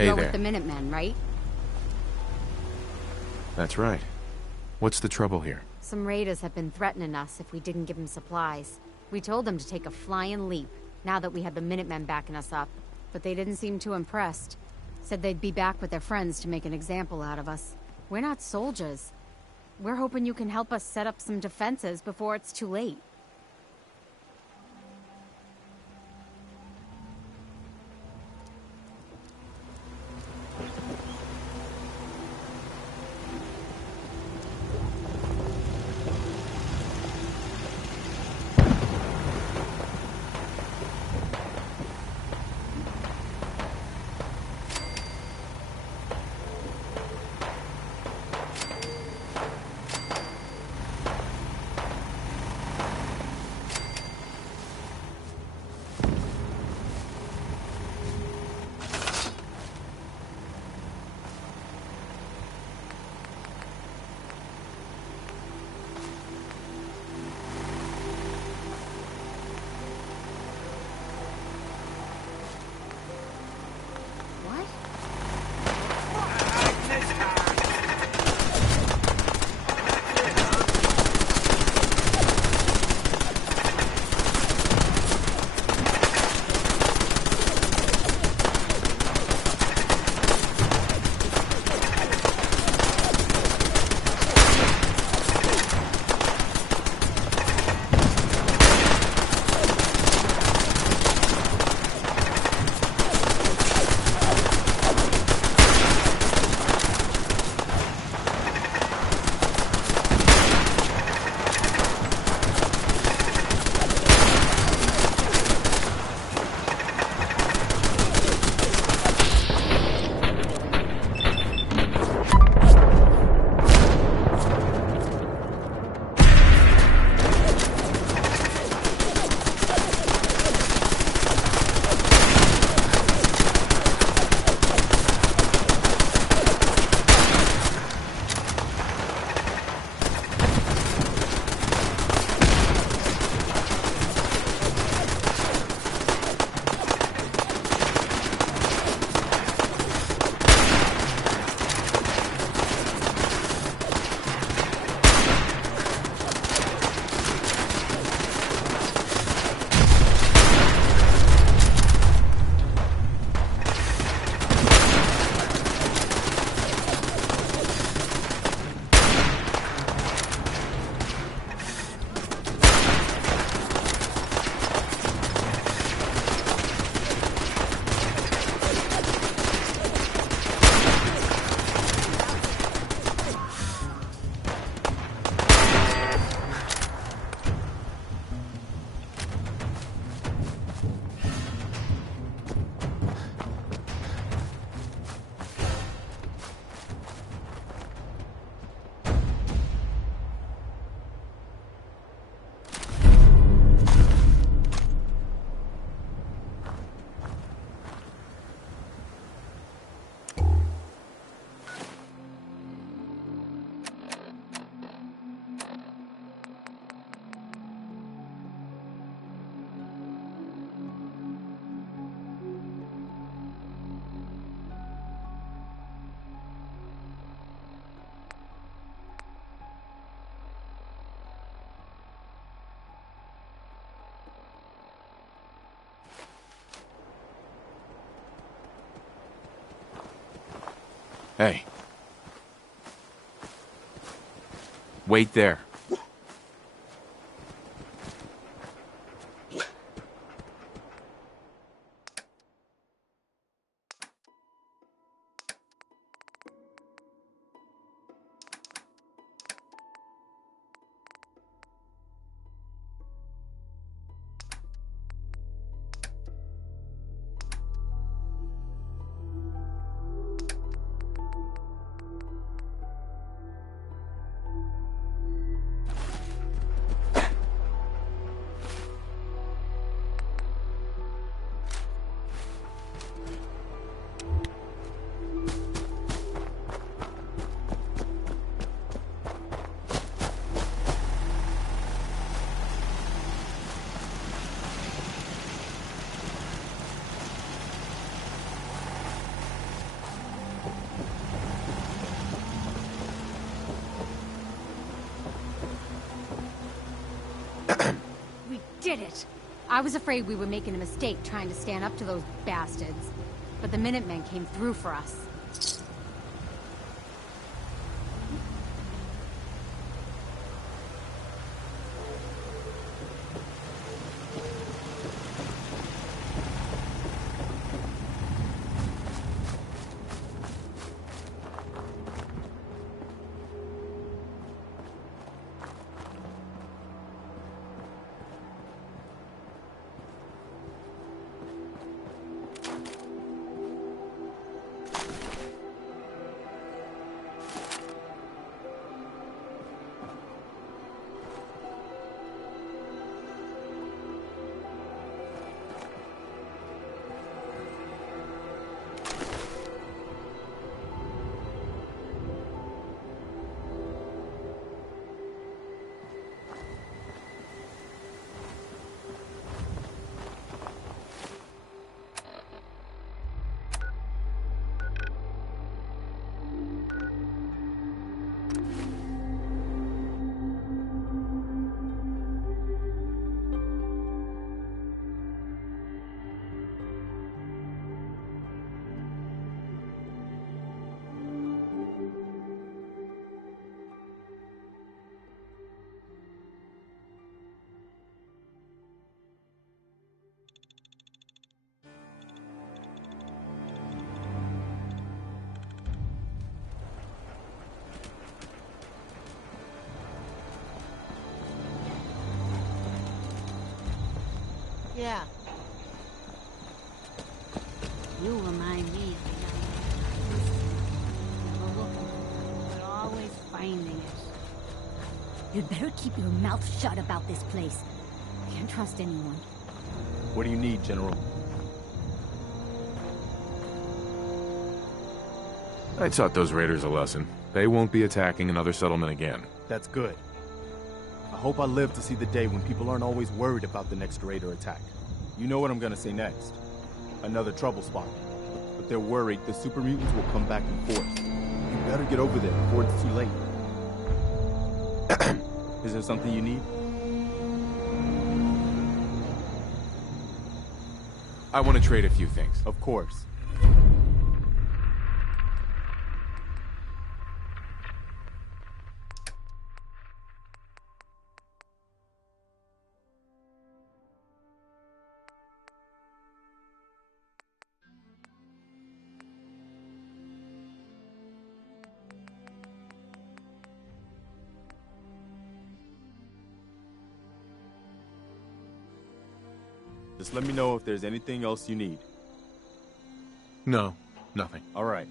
Hey You're there. with the Minutemen, right? That's right. What's the trouble here? Some raiders have been threatening us if we didn't give them supplies. We told them to take a flying leap, now that we had the Minutemen backing us up. But they didn't seem too impressed. Said they'd be back with their friends to make an example out of us. We're not soldiers. We're hoping you can help us set up some defenses before it's too late. What? Hey. Wait there. We did it! I was afraid we were making a mistake trying to stand up to those bastards. But the Minutemen came through for us. Yeah. You remind me of the young man. Never looking for it, but always finding it. You'd better keep your mouth shut about this place. Can't trust anyone. What do you need, General? I taught those raiders a lesson. They won't be attacking another settlement again. That's good. I hope I live to see the day when people aren't always worried about the next raider attack. You know what I'm gonna say next. Another trouble spot. But they're worried the super mutants will come back in force. You better get over there before it's too late. Is there something you need? I want to trade a few things. Of course. Just let me know if there's anything else you need. No, nothing. All right.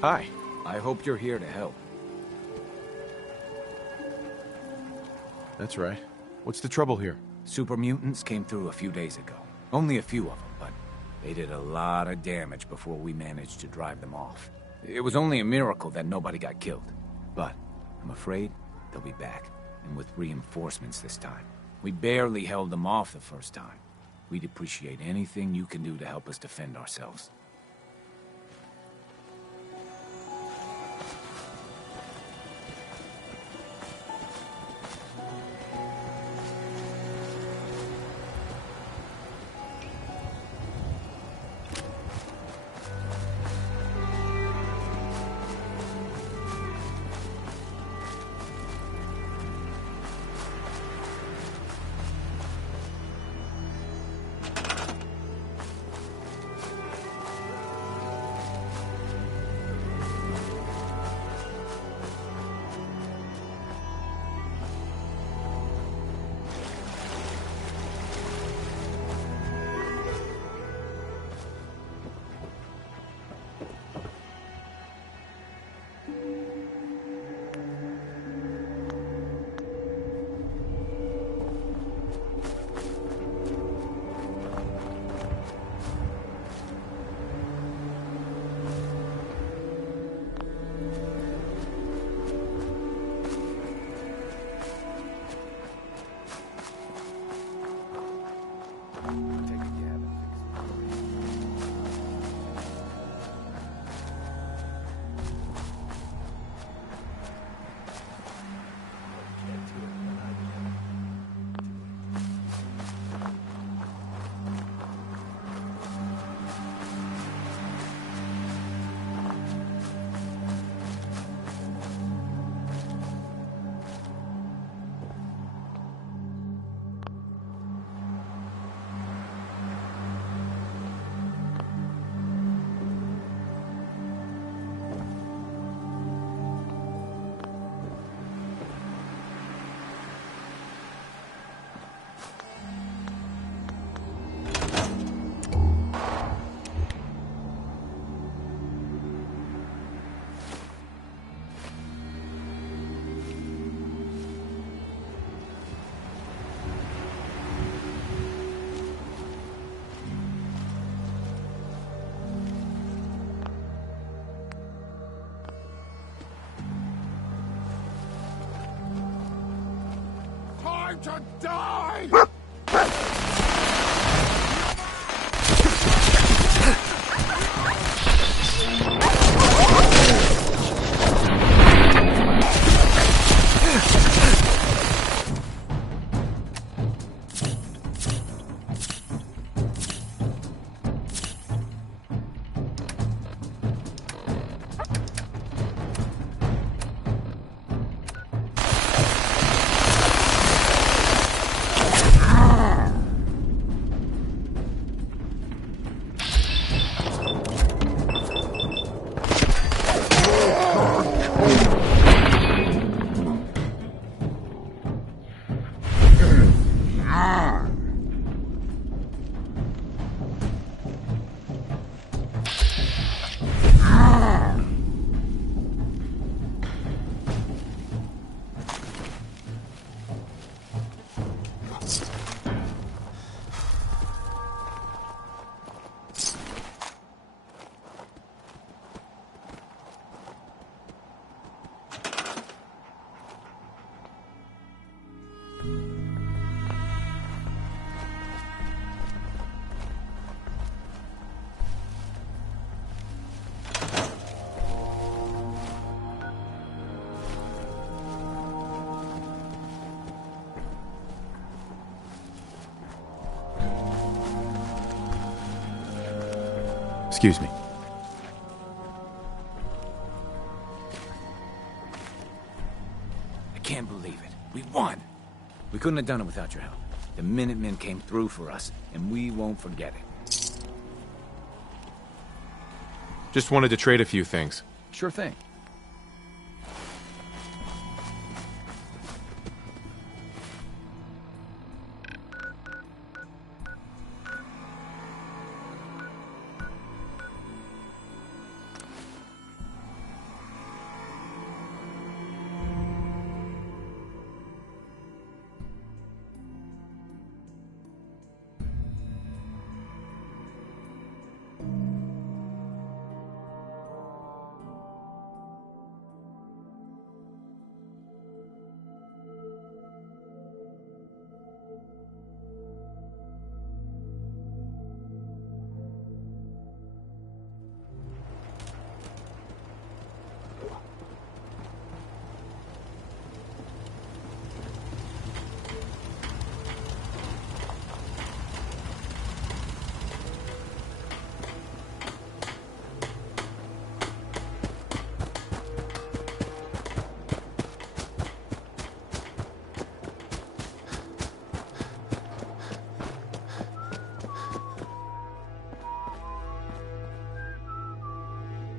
Hi. I hope you're here to help. That's right. What's the trouble here? Super mutants came through a few days ago. Only a few of them, but they did a lot of damage before we managed to drive them off. It was only a miracle that nobody got killed. But I'm afraid they'll be back, and with reinforcements this time. We barely held them off the first time. We'd appreciate anything you can do to help us defend ourselves. To die! Excuse me. I can't believe it. We won! We couldn't have done it without your help. The Minutemen came through for us, and we won't forget it. Just wanted to trade a few things. Sure thing.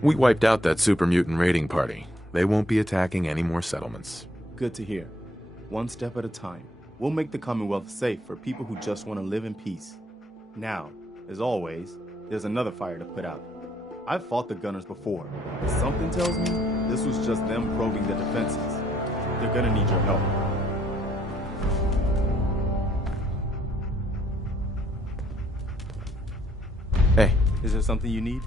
We wiped out that super mutant raiding party. They won't be attacking any more settlements. Good to hear. One step at a time. We'll make the Commonwealth safe for people who just want to live in peace. Now, as always, there's another fire to put out. I've fought the Gunners before, but something tells me this was just them probing their defenses. They're gonna need your help. Hey, Is there something you need?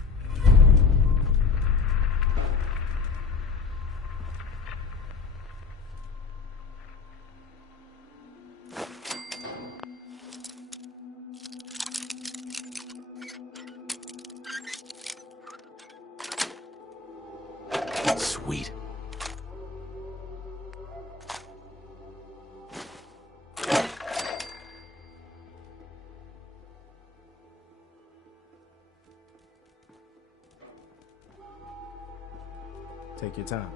sweet. Take your time.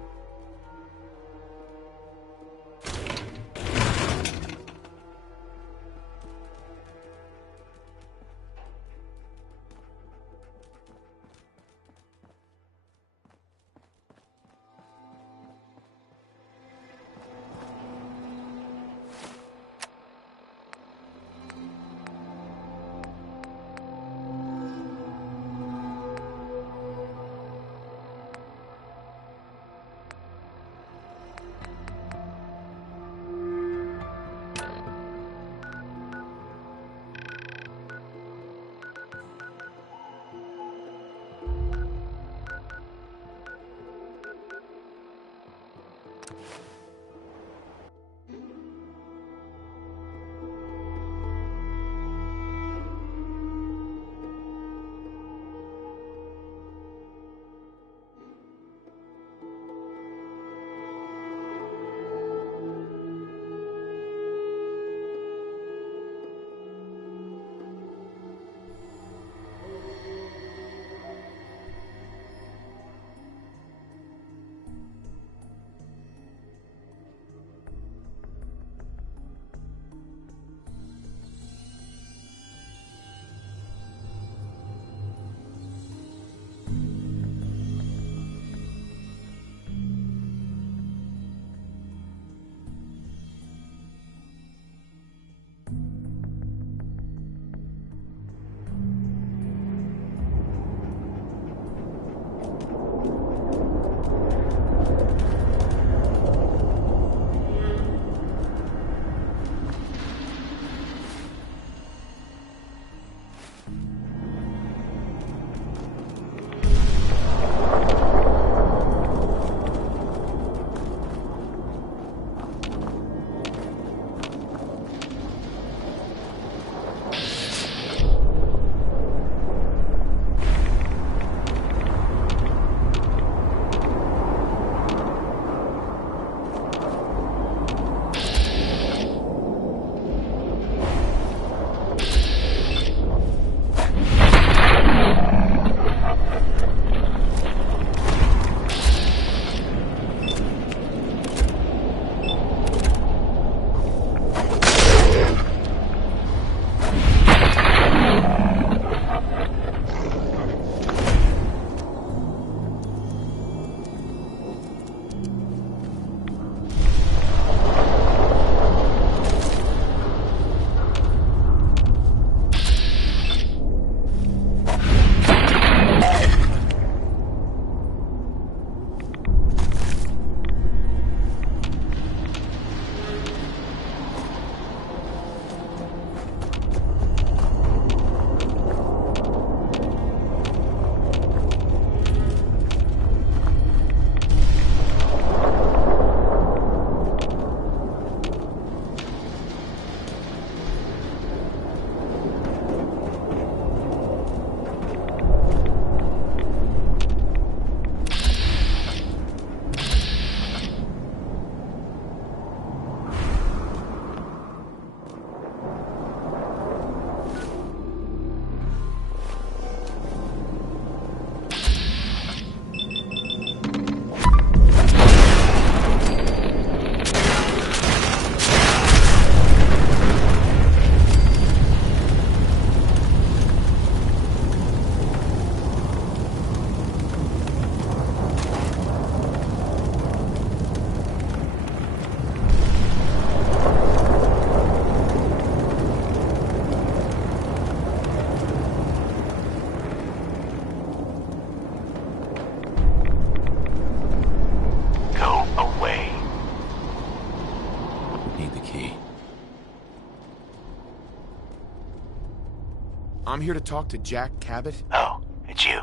I'm here to talk to Jack Cabot. Oh, it's you.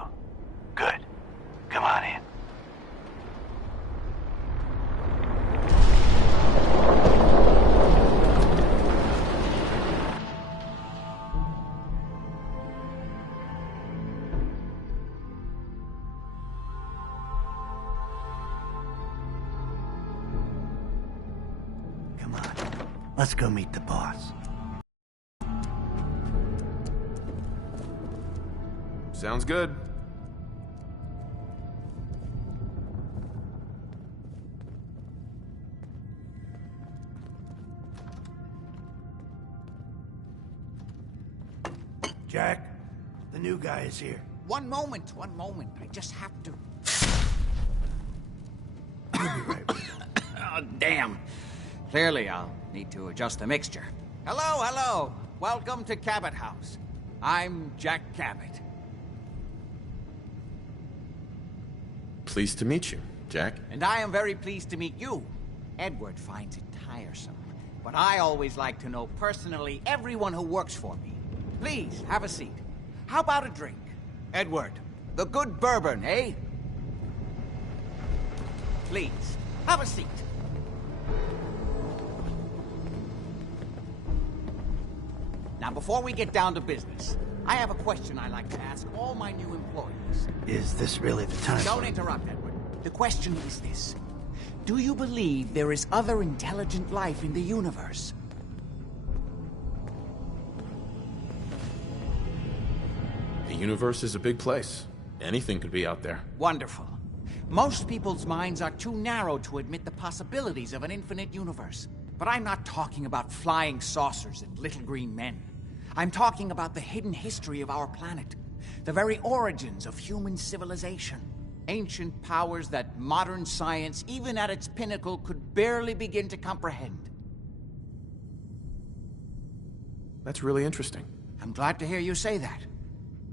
Good. Come on in. Come on. Let's go meet the boss. Sounds good. Jack, the new guy is here. One moment. I just have to... You'll be right with you. Oh, damn. Clearly, I'll need to adjust the mixture. Hello. Welcome to Cabot House. I'm Jack Cabot. Pleased to meet you, Jack. And I am very pleased to meet you. Edward finds it tiresome, but I always like to know personally everyone who works for me. Please, have a seat. How about a drink? Edward, the good bourbon, eh? Please, have a seat. Now, before we get down to business, I have a question I like to ask all my new employees. Is this really the time? Don't interrupt, Edward. The question is this. Do you believe there is other intelligent life in the universe? The universe is a big place. Anything could be out there. Wonderful. Most people's minds are too narrow to admit the possibilities of an infinite universe. But I'm not talking about flying saucers and little green men. I'm talking about the hidden history of our planet. The very origins of human civilization. Ancient powers that modern science, even at its pinnacle, could barely begin to comprehend. That's really interesting. I'm glad to hear you say that.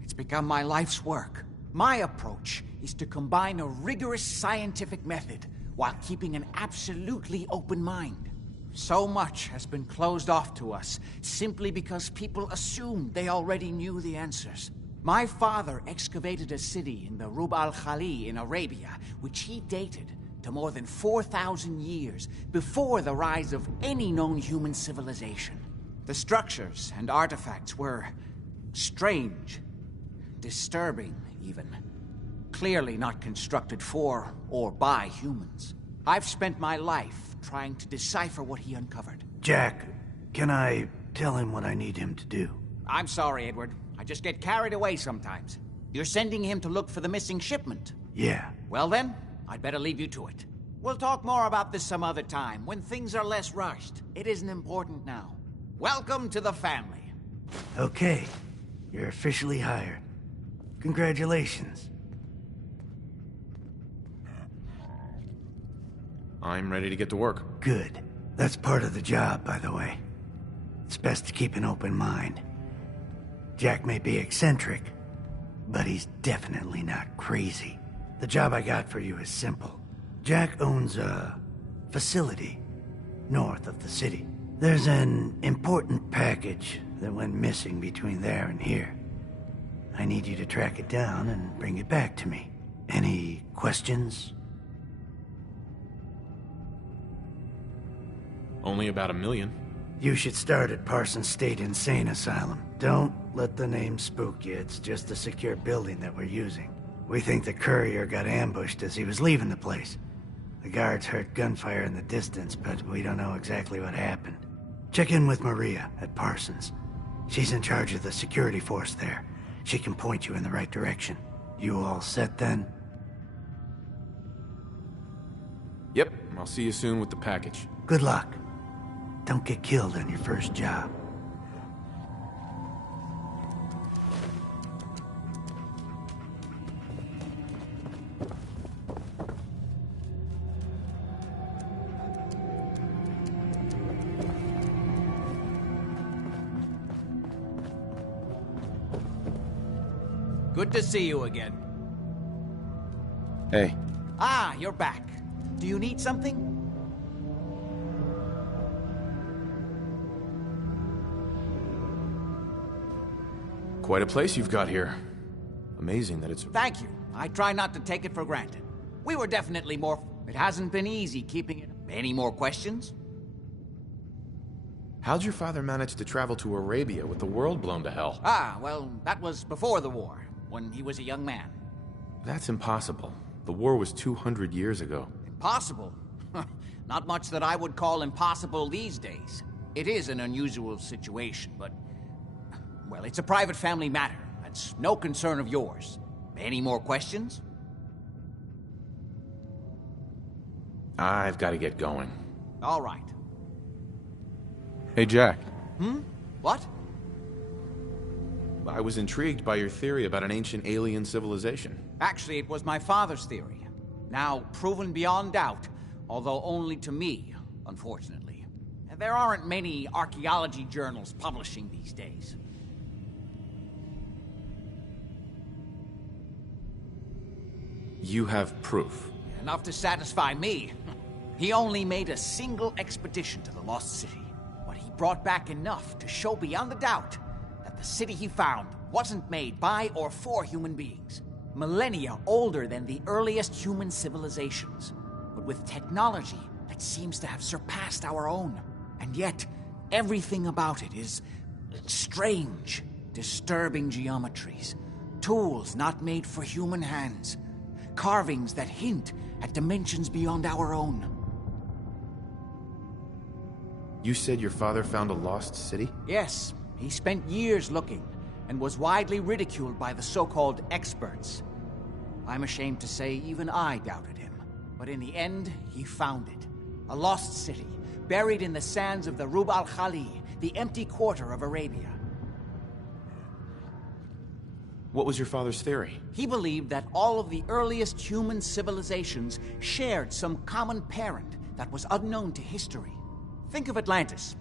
It's become my life's work. My approach is to combine a rigorous scientific method while keeping an absolutely open mind. So much has been closed off to us simply because people assumed they already knew the answers. My father excavated a city in the Rub al-Khali in Arabia, which he dated to more than 4,000 years before the rise of any known human civilization. The structures and artifacts were strange, disturbing even. Clearly not constructed for or by humans. I've spent my life trying to decipher what he uncovered. Jack, can I tell him what I need him to do? I'm sorry, Edward. I just get carried away sometimes. You're sending him to look for the missing shipment? Yeah. Well then, I'd better leave you to it. We'll talk more about this some other time, when things are less rushed. It isn't important now. Welcome to the family. Okay. You're officially hired. Congratulations. I'm ready to get to work. Good. That's part of the job, by the way. It's best to keep an open mind. Jack may be eccentric, but he's definitely not crazy. The job I got for you is simple. Jack owns a facility north of the city. There's an important package that went missing between there and here. I need you to track it down and bring it back to me. Any questions? Only about 1 million. You should start at Parsons State Insane Asylum. Don't let the name spook you. It's just a secure building that we're using. We think the courier got ambushed as he was leaving the place. The guards heard gunfire in the distance, but we don't know exactly what happened. Check in with Maria at Parsons. She's in charge of the security force there. She can point you in the right direction. You all set then? Yep, I'll see you soon with the package. Good luck. Don't get killed on your first job. Good to see you again. Hey. Ah, you're back. Do you need something? Quite a place you've got here. Amazing that it's... Thank you. I try not to take it for granted. We were definitely more... It hasn't been easy keeping it... Any more questions? How'd your father manage to travel to Arabia with the world blown to hell? Ah, well, that was before the war, when he was a young man. That's impossible. The war was 200 years ago. Impossible? Not much that I would call impossible these days. It is an unusual situation, but... Well, it's a private family matter. That's no concern of yours. Any more questions? I've got to get going. All right. Hey, Jack. What? I was intrigued by your theory about an ancient alien civilization. Actually, it was my father's theory. Now proven beyond doubt, although only to me, unfortunately. And there aren't many archaeology journals publishing these days. You have proof. Enough to satisfy me. He only made a single expedition to the Lost City, but he brought back enough to show beyond a doubt that the city he found wasn't made by or for human beings. Millennia older than the earliest human civilizations, but with technology that seems to have surpassed our own. And yet, everything about it is strange, disturbing geometries, tools not made for human hands, carvings that hint at dimensions beyond our own. You said your father found a lost city? Yes, he spent years looking, and was widely ridiculed by the so-called experts. I'm ashamed to say even I doubted him. But in the end, he found it. A lost city, buried in the sands of the Rub al-Khali, the empty quarter of Arabia. What was your father's theory? He believed that all of the earliest human civilizations shared some common parent that was unknown to history. Think of Atlantis.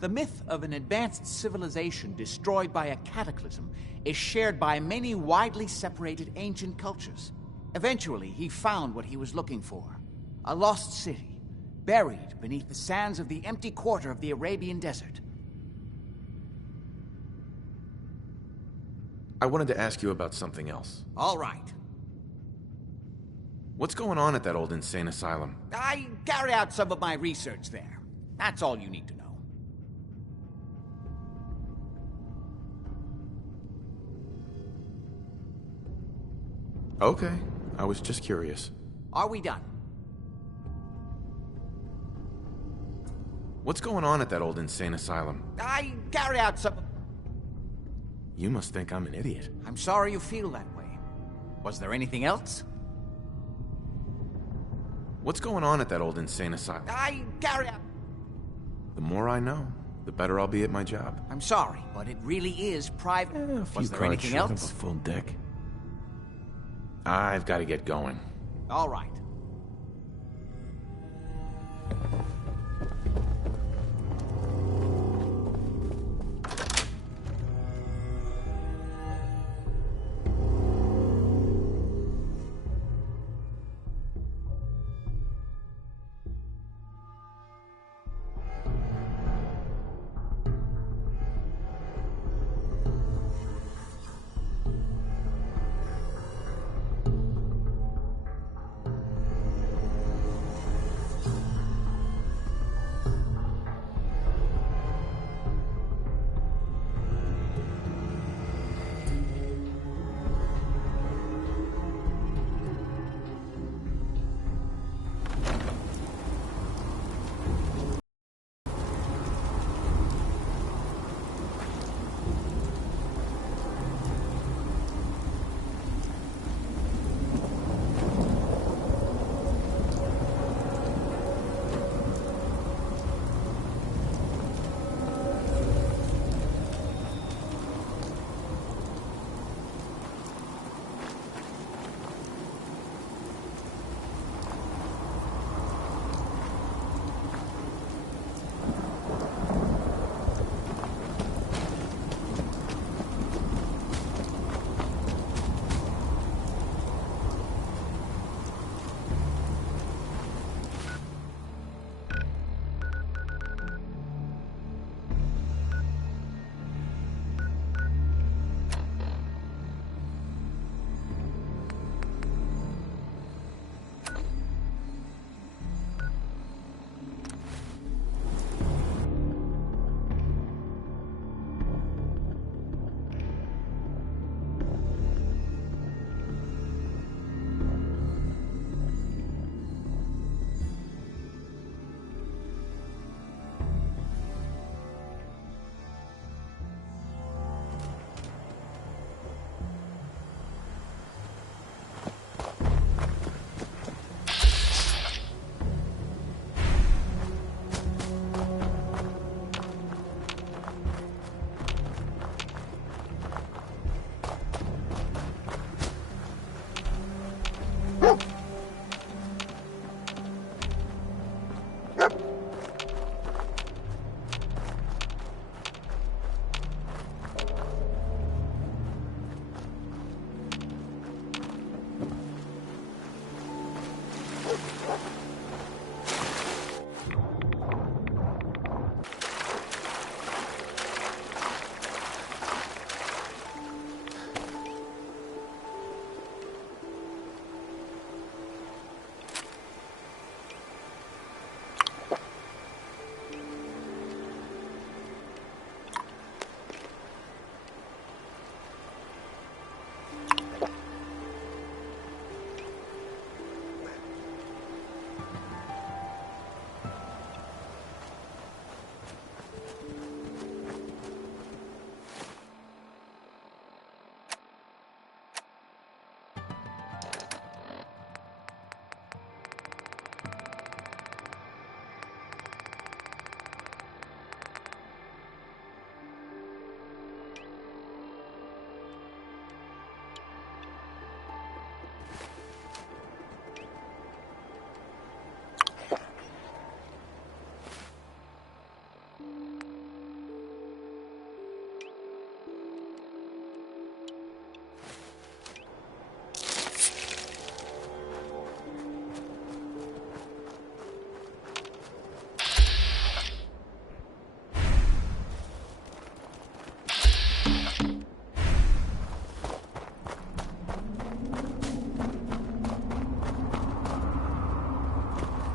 The myth of an advanced civilization destroyed by a cataclysm is shared by many widely separated ancient cultures. Eventually, he found what he was looking for. A lost city, buried beneath the sands of the empty quarter of the Arabian desert. I wanted to ask you about something else. All right. What's going on at that old insane asylum? I carry out some of my research there. That's all you need to know. Okay, I was just curious. Are we done? What's going on at that old insane asylum? I carry out some... You must think I'm an idiot. I'm sorry you feel that way. Was there anything else? What's going on at that old insane asylum? I carry out... The more I know, the better I'll be at my job. I'm sorry, but it really is private. Was there anything else? A full deck. I've got to get going. All right.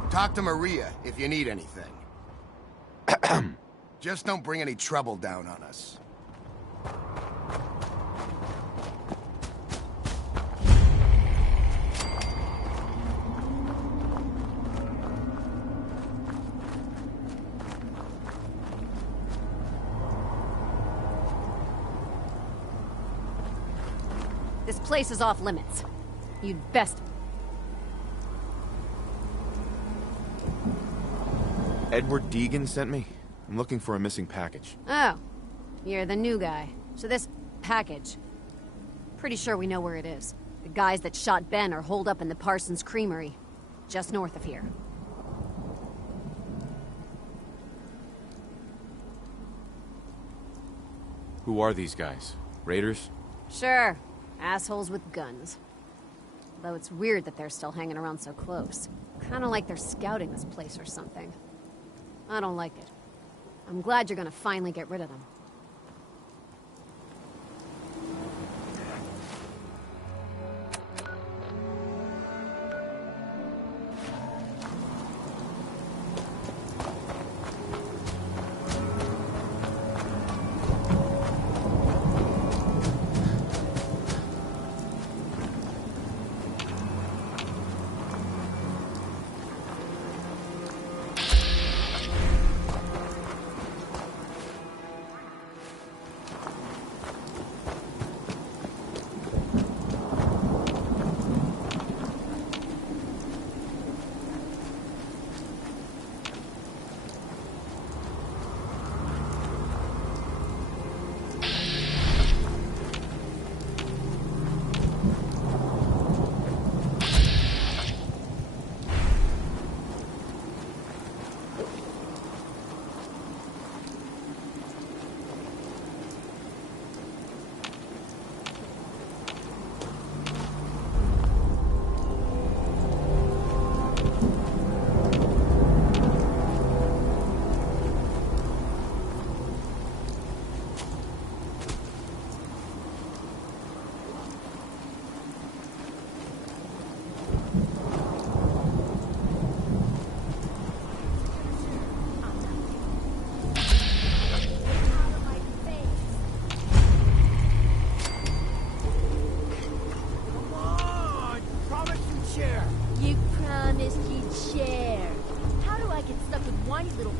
Talk to Maria if you need anything. Just don't bring any trouble down on us. This place is off limits. You'd best... Edward Deegan sent me. I'm looking for a missing package. Oh. You're the new guy. So this package... Pretty sure we know where it is. The guys that shot Ben are holed up in the Parsons Creamery. Just north of here. Who are these guys? Raiders? Sure. Assholes with guns. Though it's weird that they're still hanging around so close. Kinda like they're scouting this place or something. I don't like it. I'm glad you're gonna finally get rid of them. You promised you'd share. How do I get stuck with whiny little...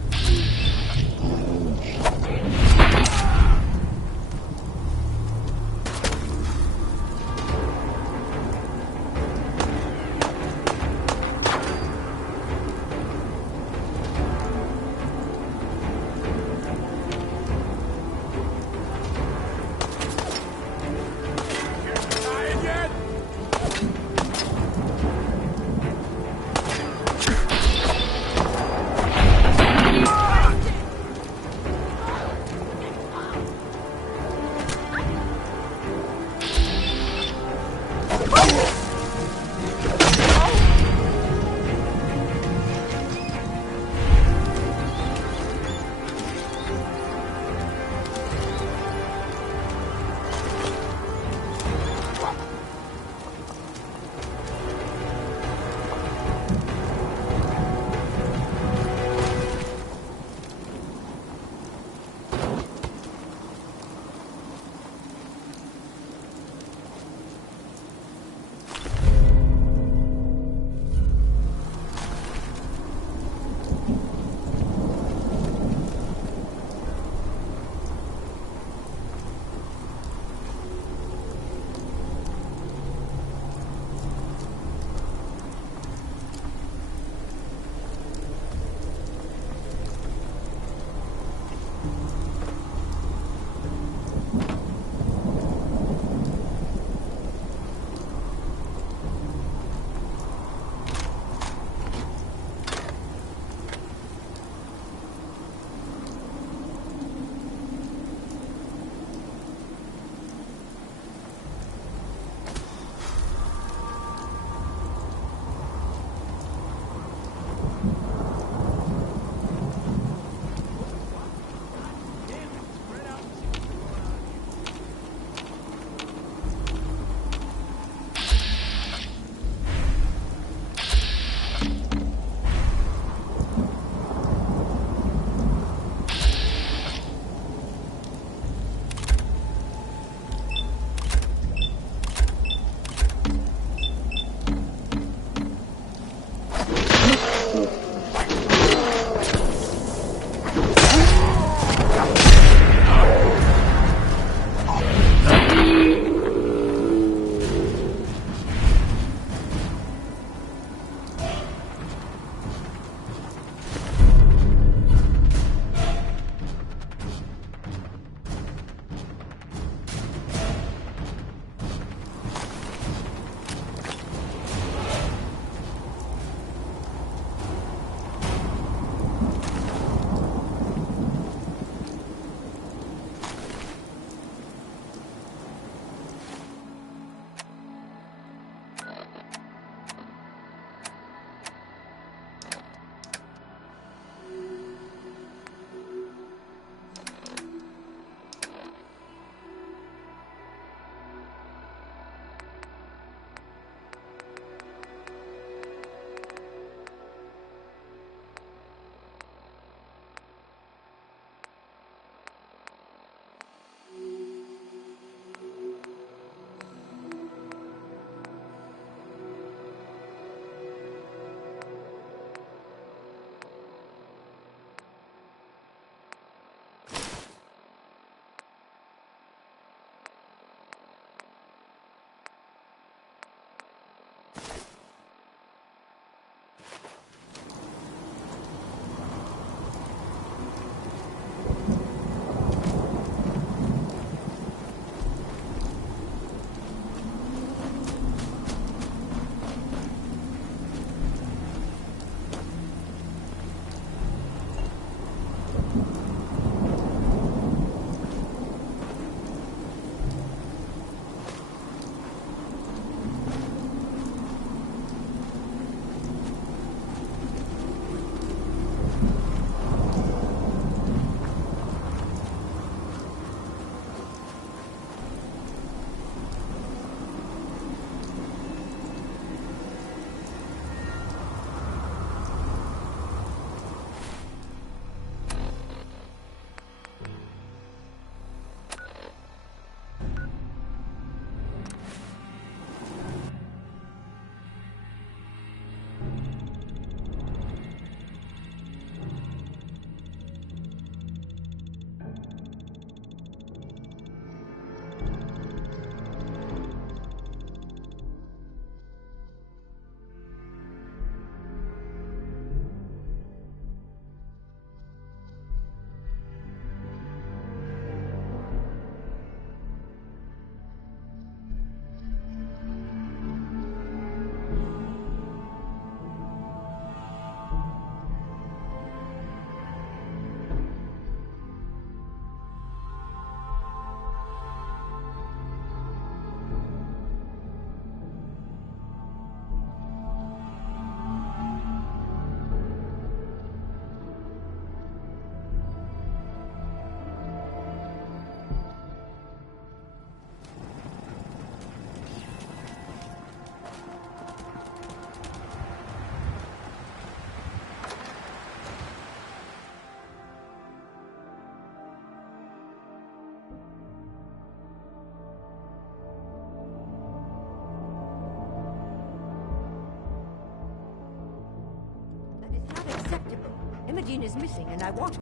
Imogene is missing, and I want...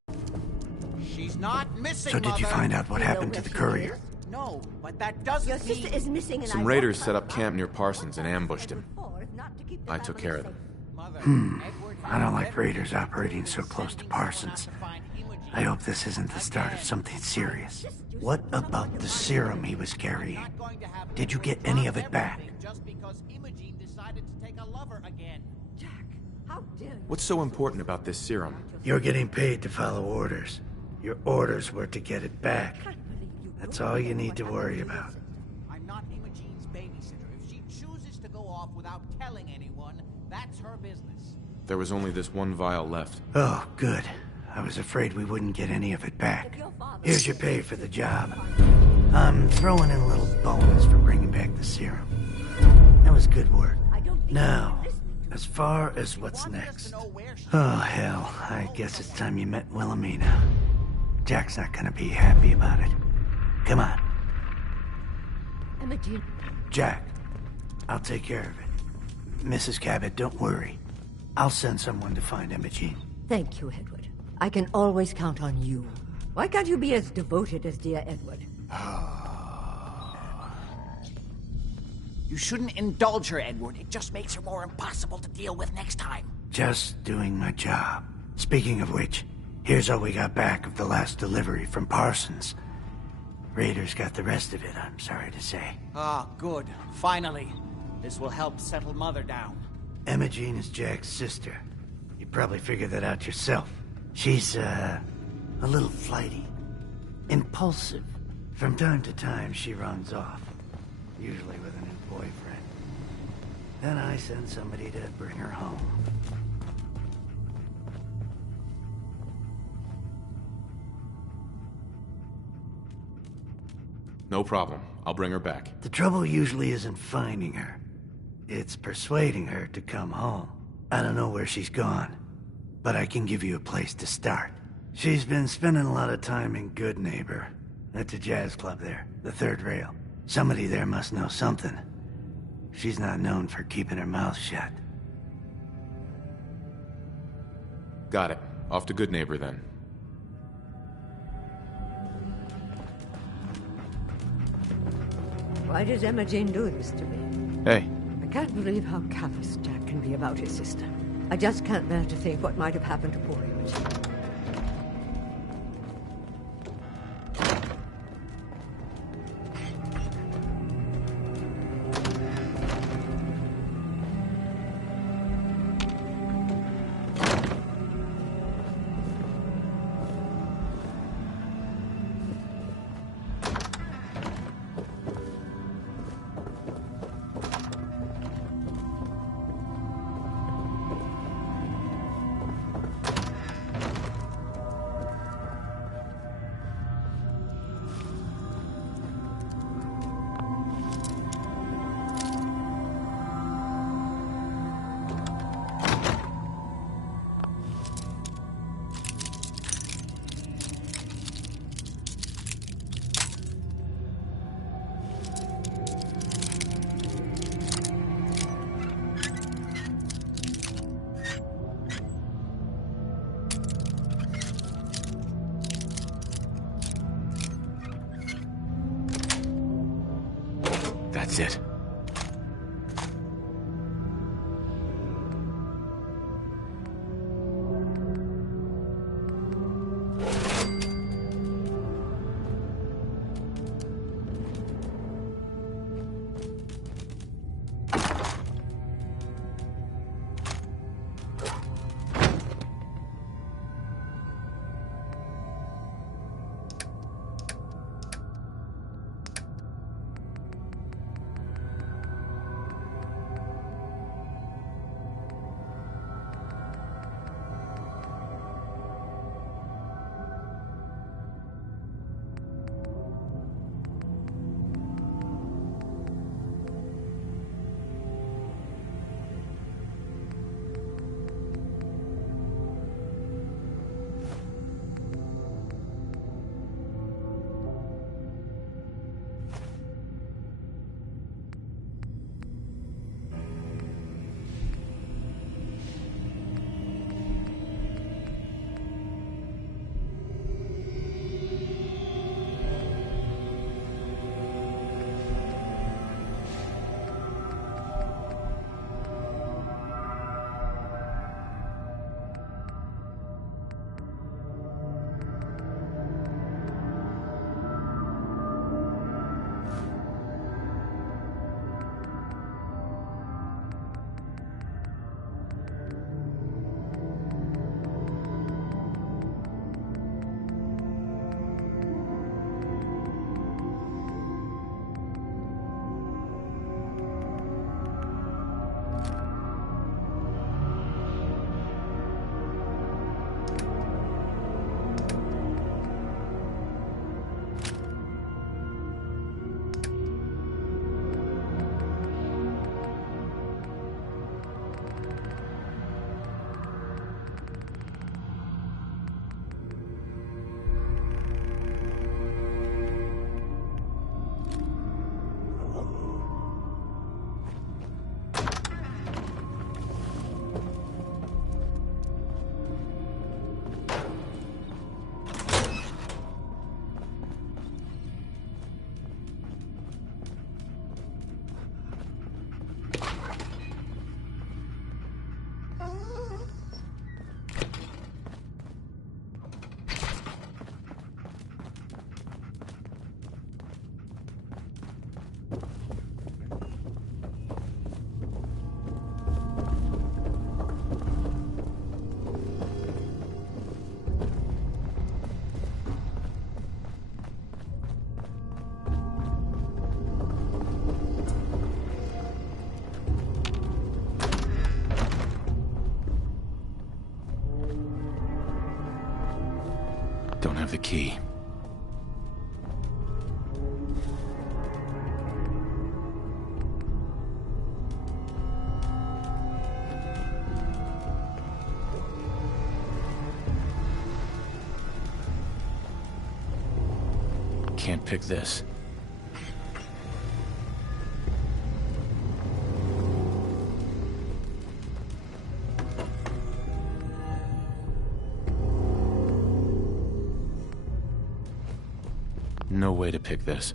She's not missing, So did you Mother. find out what You know happened to where the she courier? is? No, but that doesn't Your sister mean... is missing, and Some I raiders want set her up camp back. near Parsons and ambushed him. Before, if not to keep the I took family care of safe. them. Mother, Edward I don't like had raiders every operating reason so for close to sending someone out Parsons. to find Imogene. I hope this isn't the start of something serious. What about the serum he was carrying? Not going to have Did you Edward get any drop of it back? everything just because Imogene decided to take a lover again. Jack, how dare you? What's so important about this serum? You're getting paid to follow orders. Your orders were to get it back. I can't believe you That's don't all you know need what to happened worry your about. sister. I'm not Imogene's babysitter. If she chooses to go off without telling anyone, that's her business. There was only this one vial left. Oh, good. I was afraid we wouldn't get any of it back. If your father... Here's your pay for the job. I'm throwing in a little bonus for bringing back the serum. That was good work. I don't think Now, you're listening to as far as what's Wanted us next. to know where she Oh, hell. I guess it's time you met Wilhelmina. Jack's not gonna be happy about it. Come on. Imogene, Jack, I'll take care of it. Mrs. Cabot, don't worry. I'll send someone to find Imogene. thank you, Edward. I can always count on you. Why can't you be as devoted as dear Edward? You shouldn't indulge her, Edward. It just makes her more impossible to deal with next time. Just doing my job. Speaking of which, here's all we got back of the last delivery from Parsons. Raiders got the rest of it, I'm sorry to say. Ah, good. Finally. This will help settle Mother down. Imogene is Jack's sister. You probably figured that out yourself. She's, a little flighty. Impulsive. From time to time, she runs off. Usually with a new boyfriend. Then I send somebody to bring her home. No problem. I'll bring her back. The trouble usually isn't finding her. It's persuading her to come home. I don't know where she's gone, but I can give you a place to start. She's been spending a lot of time in Good Neighbor. That's a jazz club there, the third rail. Somebody there must know something. She's not known for keeping her mouth shut. Got it. Off to Good Neighbor then. Why does Imogene do this to me? Hey, I can't believe how callous Jack can be about his sister. I just can't bear to think what might have happened to poor Imogene. that's it. Don't have the key. Can't pick this. No way to pick this.